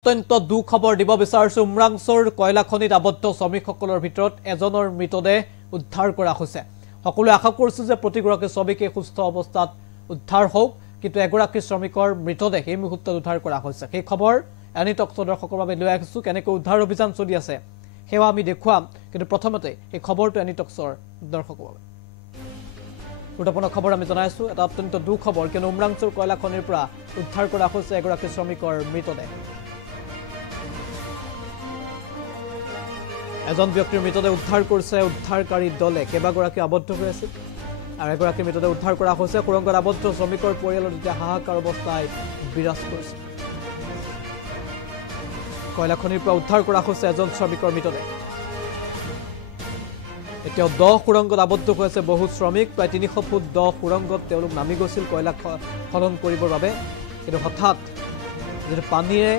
অত্যন্ত দুখবৰ দিব বিচাৰিছো উমৰাংছৰ কয়লাখনিত আবদ্ধ শ্ৰমিকসকলৰ ভিতৰত এজনৰ মৃতদেহ উদ্ধাৰ কৰা হৈছে সকলোৱে আশা কৰিছে যে প্ৰতিগৰাকী শ্ৰমিকে সুস্থ অৱস্থাত উদ্ধাৰ হওক কিন্তু এগৰাকী শ্ৰমিকৰ মৃতদেহ এই মুহূৰ্তত উদ্ধাৰ কৰা হৈছে সেই খবৰ এনিটক্স দৰ্শকৰ বাবে লৈ আহিছো কেনেকৈ উদ্ধাৰ অভিযান চলি আছে হেৱা আমি দেখুৱাম কিন্তু প্ৰথমতে এই খবৰটো এনিটক্সৰ দৰ্শকৰ বাবে গুৰুত্বপূৰ্ণ খবৰ আমি জনাইছো এটা অত্যন্ত দুখবৰ কিয়নো উমৰাংছৰ কয়লাখনিৰ পৰা উদ্ধাৰ কৰা হৈছে এগৰাকী শ্ৰমিকৰ মৃতদেহ এজন ব্যক্তিৰ মৃতদেহ উদ্ধাৰ কৰিছে উদ্ধাৰকাৰী দলে কেইবাগৰাকী আবদ্ধ হৈ আছিল আৰু এগৰাকী মৃতদেহ উদ্ধাৰ কৰা হৈছে সুৰংগত আবদ্ধ শ্ৰমিকৰ পৰিয়ালৰ যেতিয়া হাহাকাৰ অৱস্থায় বিৰাজ কৰিছে কয়লাখনিৰ পৰা উদ্ধাৰ কৰা হৈছে এজন শ্ৰমিকৰ মৃতদেহ এতিয়া 10 সুৰংগত আবদ্ধ হৈ আছে বহু শ্ৰমিক প্ৰায় 300 ফুট 10 সুৰংগত তেওঁলোক নামি গৈছিল কয়লা খনন কৰিবৰ বাবে কিন্তু হঠাৎ যেনে পানীৰে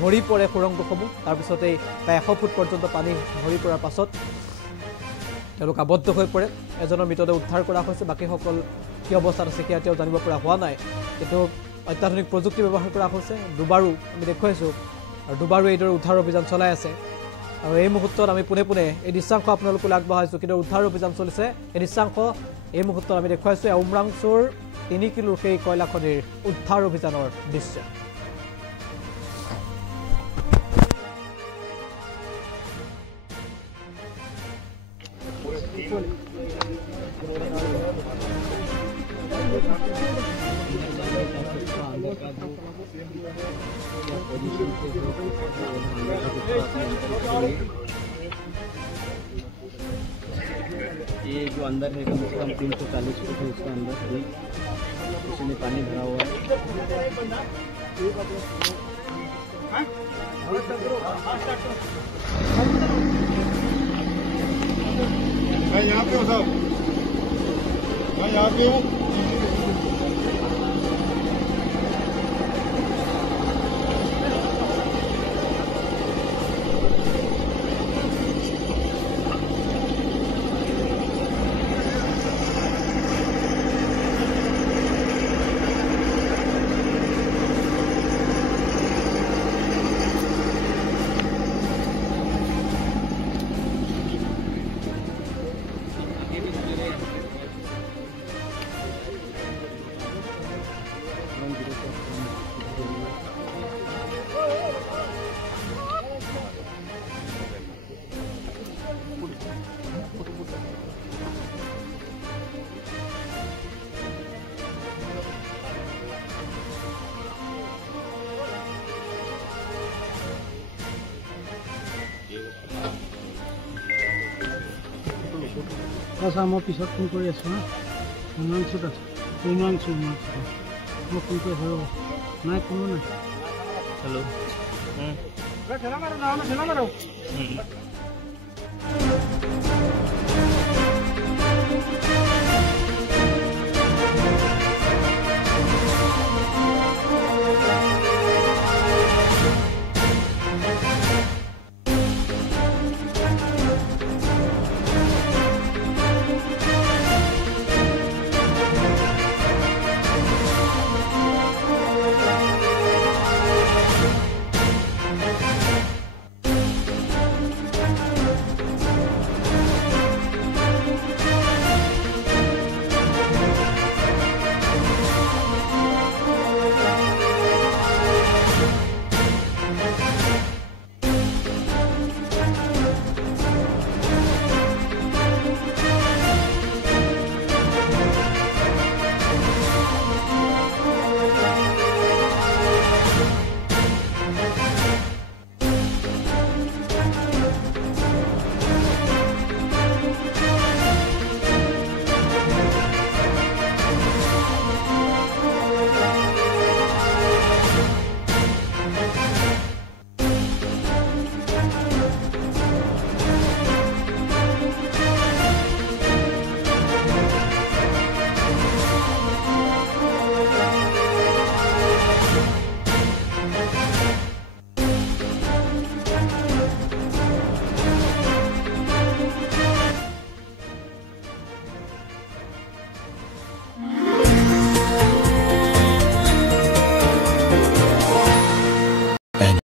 ভৰি পৰে সুৰংগসমূহ তাৰ পিছতে প্ৰায় 100 ফুট পৰ্যন্ত পানী ভৰি পৰাৰ পাছত তেওঁলোক আবদ্ধ হৈ পৰে এজনৰ মৃতদেহ উদ্ধাৰ কৰা হৈছে বাকীসকল কি অৱস্থাত আছে কিয় জানিব পৰা হোৱা নাই কিন্তু অত্যাধুনিক প্ৰযুক্তি ব্যৱহাৰ কৰা হৈছে দুবাৰো আমি দেখুৱাইছো আৰু দুবাৰো এইদৰে উদ্ধাৰ অভিযান চলাই আছে আৰু এই মুহূৰ্তত আমি পুনে পুনে এই দৃশ্যাংশ আপোনালোকলৈ আগবঢ়াইছো কিন্তু উদ্ধাৰ অভিযান চলিছে এই দৃশ্যাংশ এই মুহূৰ্তত আমি দেখুৱাইছো উমৰাংছৰ 3 কিলোৰ সেই কয়লাখনিৰ উদ্ধাৰ অভিযানৰ দৃশ্য ये जो अंदर है कम से कम 340 फुट है उसका अंदर भी उसमें पानी भरा हुआ है मैं यहाँ पे हूँ साहब मैं यहाँ पे हूँ अच्छा मैं पिछत फोन कर उमरांसत उमरांसो मैं फोन कर ना कोनो ना हेलो ठेला मारो